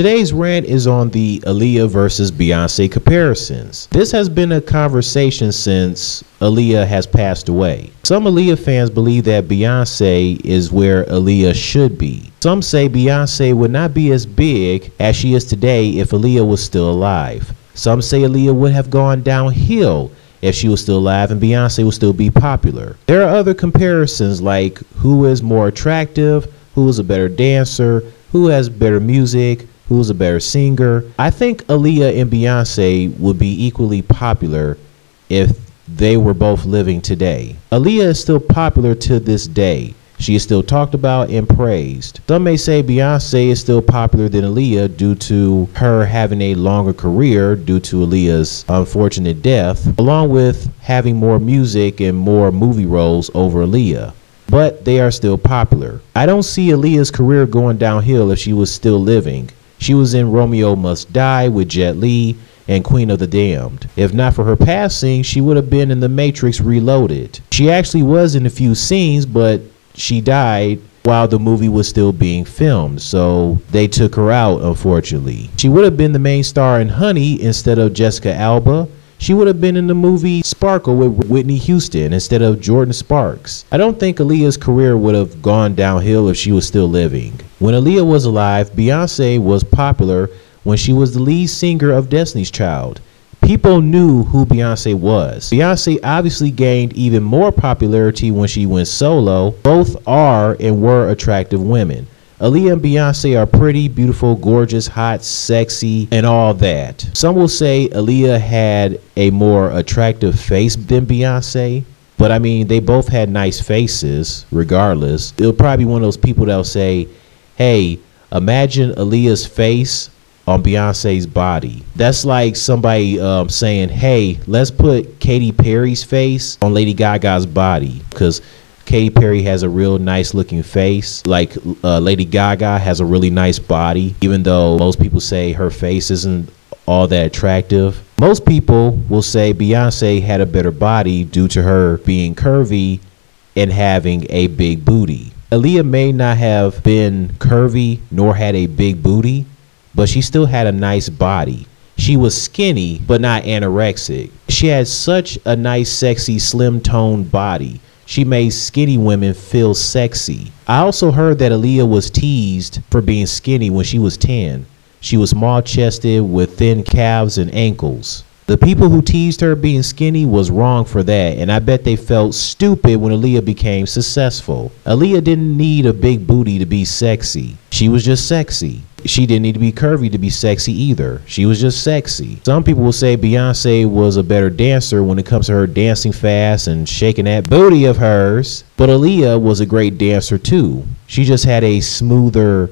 Today's rant is on the Aaliyah versus Beyonce comparisons. This has been a conversation since Aaliyah has passed away. Some Aaliyah fans believe that Beyonce is where Aaliyah should be. Some say Beyonce would not be as big as she is today if Aaliyah was still alive. Some say Aaliyah would have gone downhill if she was still alive and Beyonce would still be popular. There are other comparisons like who is more attractive, who is a better dancer, who has better music, who's a better singer. I think Aaliyah and Beyonce would be equally popular if they were both living today. Aaliyah is still popular to this day. She is still talked about and praised. Some may say Beyonce is still popular than Aaliyah due to her having a longer career due to Aaliyah's unfortunate death, along with having more music and more movie roles over Aaliyah. But they are still popular. I don't see Aaliyah's career going downhill if she was still living. She was in Romeo Must Die with Jet Li and Queen of the Damned. If not for her passing, she would have been in The Matrix Reloaded. She actually was in a few scenes, but she died while the movie was still being filmed, so they took her out, unfortunately. She would have been the main star in Honey instead of Jessica Alba. She would have been in the movie Sparkle with Whitney Houston instead of Jordan Sparks. I don't think Aaliyah's career would have gone downhill if she was still living. When Aaliyah was alive, Beyonce was popular when she was the lead singer of Destiny's Child. People knew who Beyonce was. Beyonce obviously gained even more popularity when she went solo. Both are and were attractive women. Aaliyah and Beyonce are pretty, beautiful, gorgeous, hot, sexy, and all that. Some will say Aaliyah had a more attractive face than Beyonce, but I mean, they both had nice faces, regardless. It'll probably be one of those people that'll say, hey, imagine Aaliyah's face on Beyonce's body. That's like somebody saying, hey, let's put Katy Perry's face on Lady Gaga's body, because Katy Perry has a real nice looking face. Like Lady Gaga has a really nice body, even though most people say her face isn't all that attractive. Most people will say Beyonce had a better body due to her being curvy and having a big booty. Aaliyah may not have been curvy nor had a big booty, but she still had a nice body. She was skinny, but not anorexic. She had such a nice, sexy, slim-toned body. She made skinny women feel sexy. I also heard that Aaliyah was teased for being skinny when she was 10. She was small-chested with thin calves and ankles. The people who teased her being skinny was wrong for that, and I bet they felt stupid when Aaliyah became successful. Aaliyah didn't need a big booty to be sexy. She was just sexy. She didn't need to be curvy to be sexy either. She was just sexy. Some people will say Beyonce was a better dancer when it comes to her dancing fast and shaking that booty of hers. But Aaliyah was a great dancer too. She just had smoother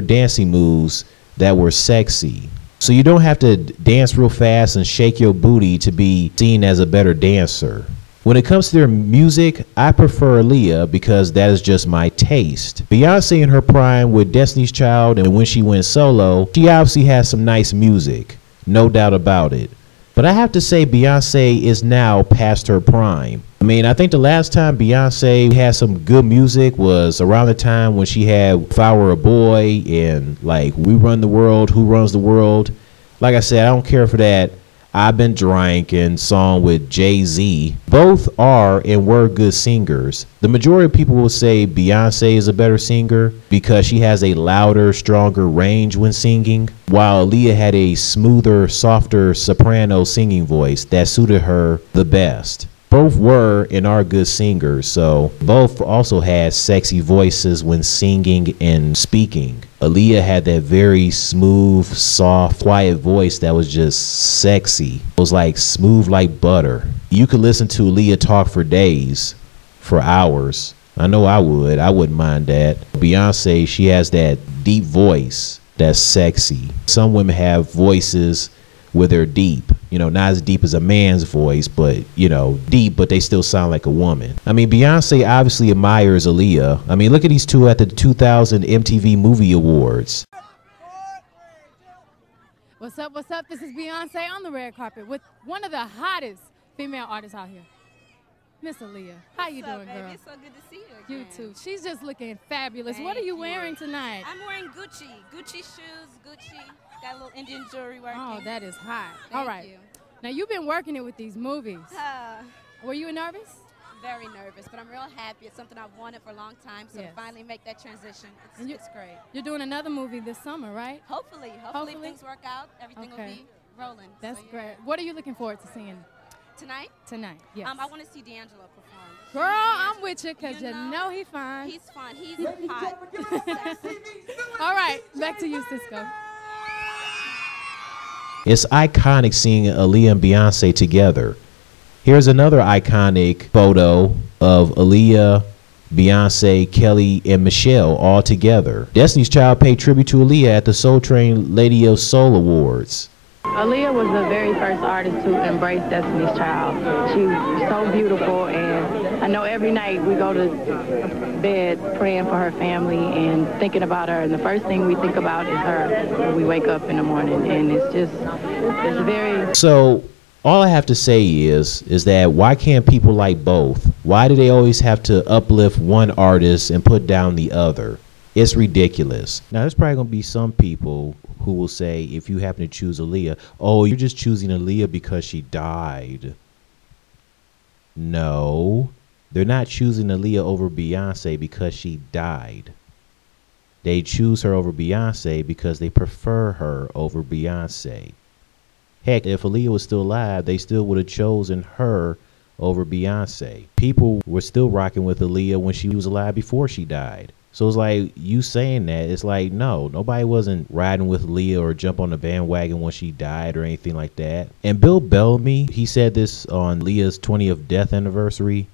dancing moves that were sexy. So you don't have to dance real fast and shake your booty to be seen as a better dancer. When it comes to their music, I prefer Aaliyah because that is just my taste. Beyonce in her prime with Destiny's Child and when she went solo, she obviously has some nice music, no doubt about it. But I have to say Beyonce is now past her prime. I mean, I think the last time Beyonce had some good music was around the time when she had If I Were a Boy and like We Run the World, Who Runs the World. Like I said, I don't care for that I've Been Drinking song with Jay-Z. Both are and were good singers. The majority of people will say Beyonce is a better singer because she has a louder, stronger range when singing, while Aaliyah had a smoother, softer soprano singing voice that suited her the best. Both were and are good singers, so both also had sexy voices when singing and speaking. Aaliyah had that very smooth, soft, quiet voice that was just sexy. It was like smooth like butter. You could listen to Aaliyah talk for days, for hours. I know I would. I wouldn't mind that. Beyonce, she has that deep voice that's sexy. Some women have voices where they're deep, you know, not as deep as a man's voice, but, you know, deep, but they still sound like a woman. I mean, Beyonce obviously admires Aaliyah. I mean, look at these two at the 2000 MTV Movie Awards. What's up, what's up? This is Beyonce on the red carpet with one of the hottest female artists out here. Miss Aaliyah, how you doing, baby? girl? It's so good to see you again. You too. She's just looking fabulous. Thank What are you you. wearing tonight? I'm wearing Gucci shoes, Gucci. Got a little Indian jewelry working. Oh, that is hot. Thank All right. you. Now, you've been working it with these movies. Uh, Were you nervous? Very nervous, but I'm real happy. It's something I've wanted for a long time, so Yes. to finally make that transition, it's great. You're doing another movie this summer, right? Hopefully if things work out, everything will be rolling. That's So, yeah. great. What are you looking forward to seeing Tonight? tonight? Yes. I want to see D'Angelo perform. Girl, I'm with you because you know he's fine. He's fun. He's hot. All right, back to you, Cisco. It's iconic seeing Aaliyah and Beyonce together. Here's another iconic photo of Aaliyah, Beyonce, Kelly, and Michelle all together. Destiny's Child paid tribute to Aaliyah at the Soul Train Lady of Soul Awards. Aaliyah was the very first artist to embrace Destiny's Child. She's so beautiful, and I know every night we go to bed praying for her family and thinking about her, and the first thing we think about is her when we wake up in the morning, and it's very... So all I have to say is that why can't people like both? Why do they always have to uplift one artist and put down the other? It's ridiculous. Now, there's probably going to be some people who will say, if you happen to choose Aaliyah, oh, you're just choosing Aaliyah because she died. No, they're not choosing Aaliyah over Beyonce because she died. They choose her over Beyonce because they prefer her over Beyonce. Heck, if Aaliyah was still alive, they still would have chosen her over Beyonce. People were still rocking with Aaliyah when she was alive before she died. So it's like, you saying that, it's like, no, nobody wasn't riding with Aaliyah or jump on the bandwagon when she died or anything like that. And Bill Bellamy, he said this on Leah's 20th death anniversary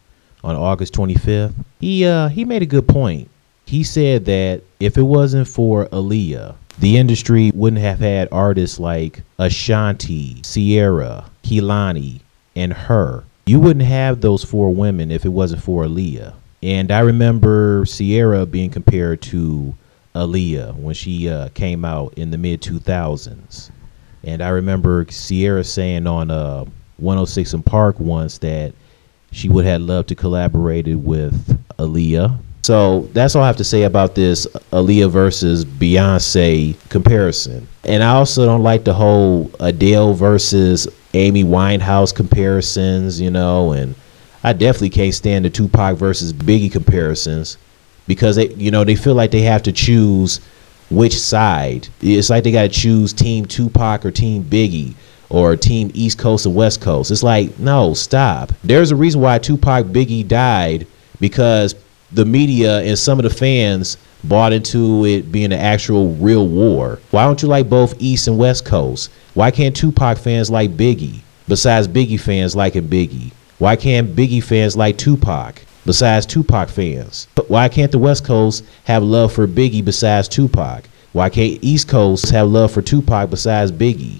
on August 25th. He made a good point. He said that if it wasn't for Aaliyah, the industry wouldn't have had artists like Ashanti, Ciara, Kehlani, and her. You wouldn't have those four women if it wasn't for Aaliyah. And I remember Ciara being compared to Aaliyah when she came out in the mid-2000s. And I remember Ciara saying on 106 in Park once that she would have loved to collaborate with Aaliyah. So that's all I have to say about this Aaliyah versus Beyonce comparison. And I also don't like the whole Adele versus Amy Winehouse comparisons, you know, and I definitely can't stand the Tupac versus Biggie comparisons because they feel like they have to choose which side. It's like they got to choose Team Tupac or Team Biggie or Team East Coast or West Coast. It's like, no, stop. There's a reason why Tupac Biggie died, because the media and some of the fans bought into it being an actual real war. Why don't you like both East and West Coast? Why can't Tupac fans like Biggie besides Biggie fans liking Biggie? Why can't Biggie fans like Tupac besides Tupac fans? Why can't the West Coast have love for Biggie besides Tupac? Why can't East Coast have love for Tupac besides Biggie?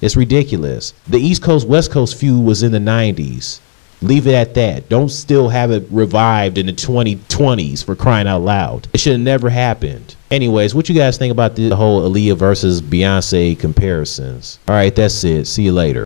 It's ridiculous. The East Coast West Coast feud was in the 90s. Leave it at that. Don't still have it revived in the 2020s, for crying out loud. It should have never happened. Anyways, what you guys think about the whole Aaliyah versus Beyonce comparisons? All right, that's it. See you later.